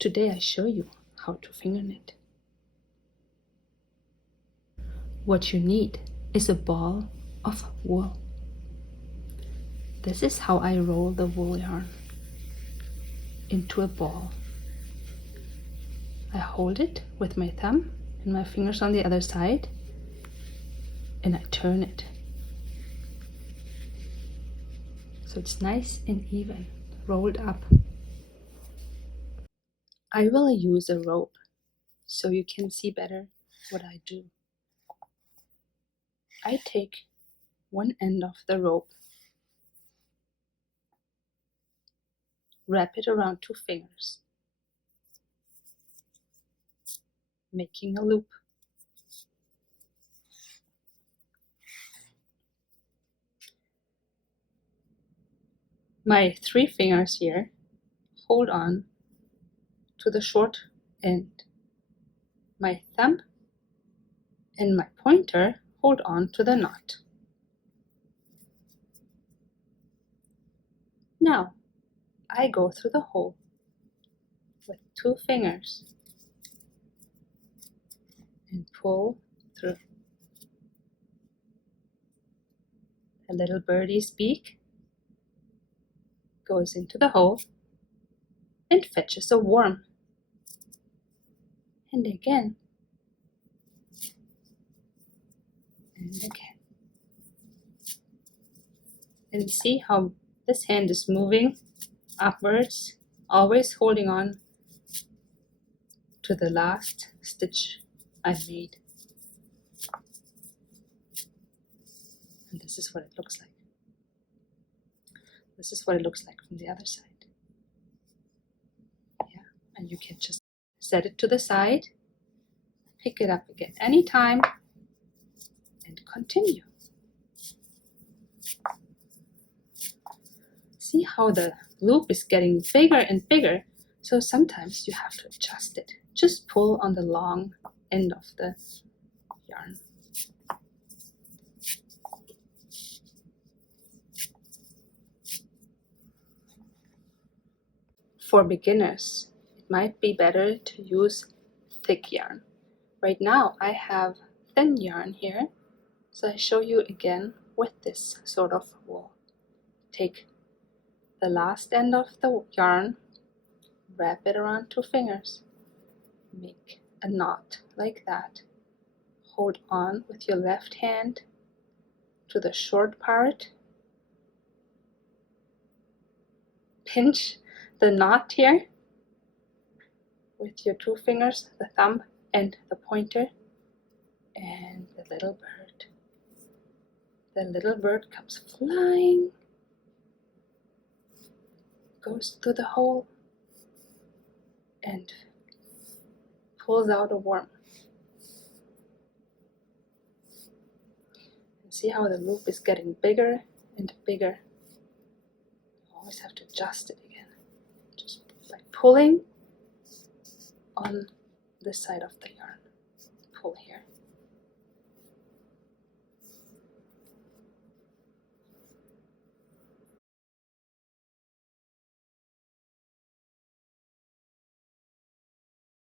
Today I show you how to finger knit. What you need is a ball of wool. This is how I roll the wool yarn into a ball. I hold it with my thumb and my fingers on the other side, and I turn it so it's nice and even, rolled up. I will use a rope so you can see better what I do. I take one end of the rope, wrap it around 2 fingers, making a loop. My 3 fingers here hold on to the short end. My thumb and my pointer hold on to the knot. Now I go through the hole with 2 fingers and pull through. A little birdie's beak goes into the hole and fetches a worm. And again. And again. And see how this hand is moving upwards, always holding on to the last stitch I made. And this is what it looks like. This is what it looks like from the other side. Yeah, and you can just set it to the side, pick it up again anytime, and continue. See how the loop is getting bigger and bigger, so sometimes you have to adjust it. Just pull on the long end of the yarn. For beginners, it might be better to use thick yarn. Right now I have thin yarn here, so I show you again with this sort of wool. Take the last end of the yarn, wrap it around 2 fingers, make a knot like that. Hold on with your left hand to the short part, pinch the knot here with your 2 fingers, the thumb and the pointer, and the little bird. The little bird comes flying, goes through the hole, and pulls out a worm. And see how the loop is getting bigger and bigger. You always have to adjust it again, just by pulling on this side of the yarn.